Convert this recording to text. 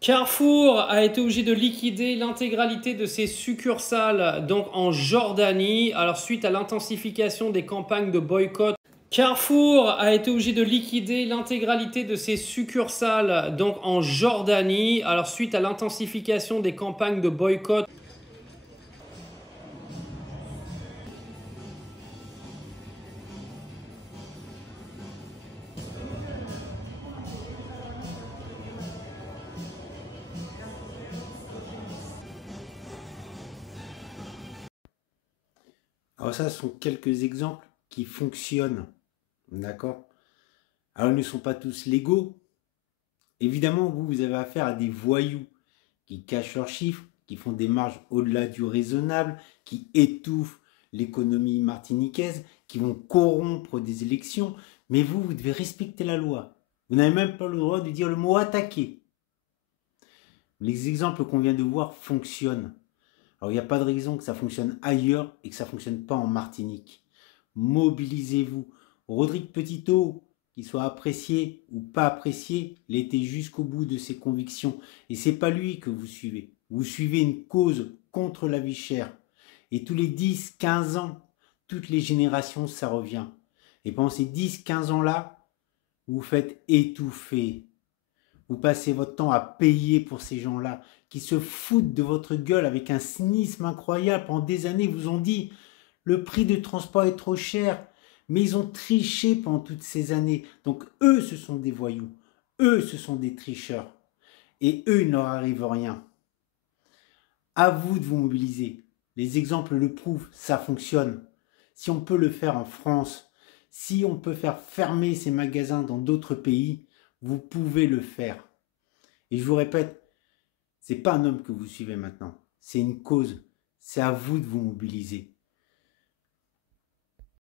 Carrefour a été obligé de liquider l'intégralité de ses succursales donc en Jordanie, alors suite à l'intensification des campagnes de boycott. Carrefour a été obligé de liquider l'intégralité de ses succursales donc en Jordanie, alors suite à l'intensification des campagnes de boycott. Alors ça, ce sont quelques exemples qui fonctionnent, d'accord? Alors ils ne sont pas tous légaux. Évidemment, vous avez affaire à des voyous qui cachent leurs chiffres, qui font des marges au-delà du raisonnable, qui étouffent l'économie martiniquaise, qui vont corrompre des élections. Mais vous devez respecter la loi. Vous n'avez même pas le droit de dire le mot attaquer. Les exemples qu'on vient de voir fonctionnent. Alors il n'y a pas de raison que ça fonctionne ailleurs et que ça ne fonctionne pas en Martinique. Mobilisez-vous. Rodrigue Petitot, qu'il soit apprécié ou pas apprécié, il était jusqu'au bout de ses convictions. Et c'est pas lui que vous suivez. Vous suivez une cause contre la vie chère. Et tous les 10, 15 ans, toutes les générations, ça revient. Et pendant ces 10, 15 ans-là, vous vous faites étouffer. Vous passez votre temps à payer pour ces gens-là qui se foutent de votre gueule avec un cynisme incroyable. Pendant des années, ils vous ont dit le prix du transport est trop cher. Mais ils ont triché pendant toutes ces années. Donc eux, ce sont des voyous. Eux, ce sont des tricheurs. Et eux, il ne leur arrive rien. À vous de vous mobiliser. Les exemples le prouvent, ça fonctionne. Si on peut le faire en France, si on peut faire fermer ces magasins dans d'autres pays, vous pouvez le faire. Et je vous répète, c'est pas un homme que vous suivez maintenant, c'est une cause. C'est à vous de vous mobiliser.